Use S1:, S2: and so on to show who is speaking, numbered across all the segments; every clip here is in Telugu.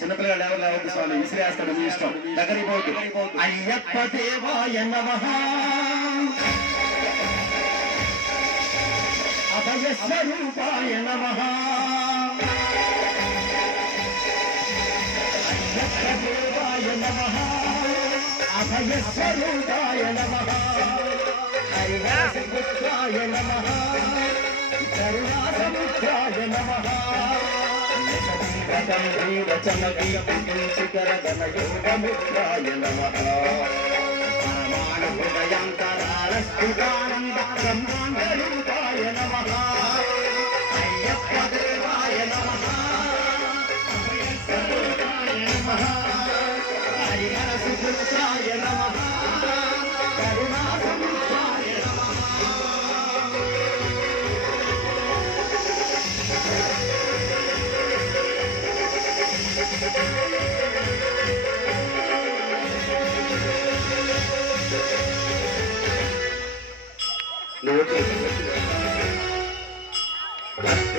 S1: చిన్నపిల్లలు ఎవరు లేవద్దు స్వామి విసిరేస్తాడు మీ ఇష్టం. దగ్గరికి పోవద్దు అయ్యప్ప దేవాయ నమ. అభయ స్వరూపాయ నమ. అయ్యప్ప దేవాయ నమః. అభయ స్వరూపాయ నమ. హరిదాసపుత్రాయ నమః. కరుణాసముద్రాయ నమ. వచనగీతముద్రాయ నమ పరమాణు హృదయాంతరారస్థితానంద బ్రహ్మాండ రూపా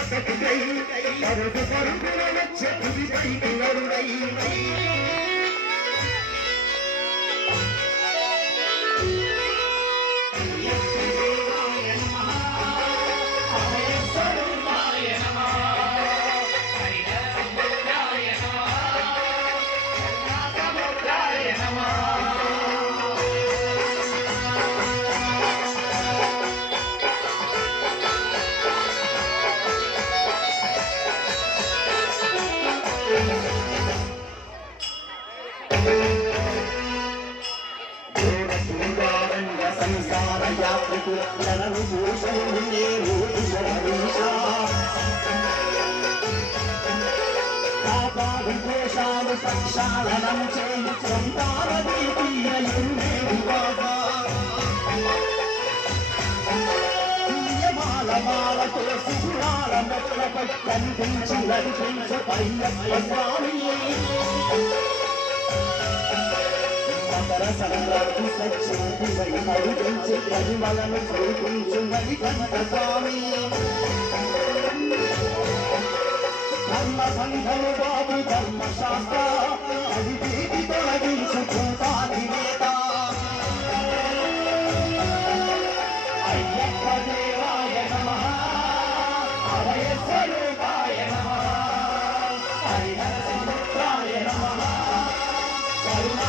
S1: వచ్చే తుదిపై సంసార యాత్రికులను భూషణే ప్రక్షాళనం చేయి దీపీయ మాలతో మొక్కలపై కనిపించి స్వామి మకర సంక్రాంతి సత్యోదివై హరిపించి పరిమళను స్వామి ధర్మ సంఘము బాబు అది తీపి తొలగించు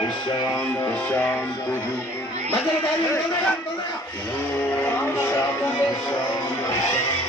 S1: Ishan, Ishan, Guru. Let's go,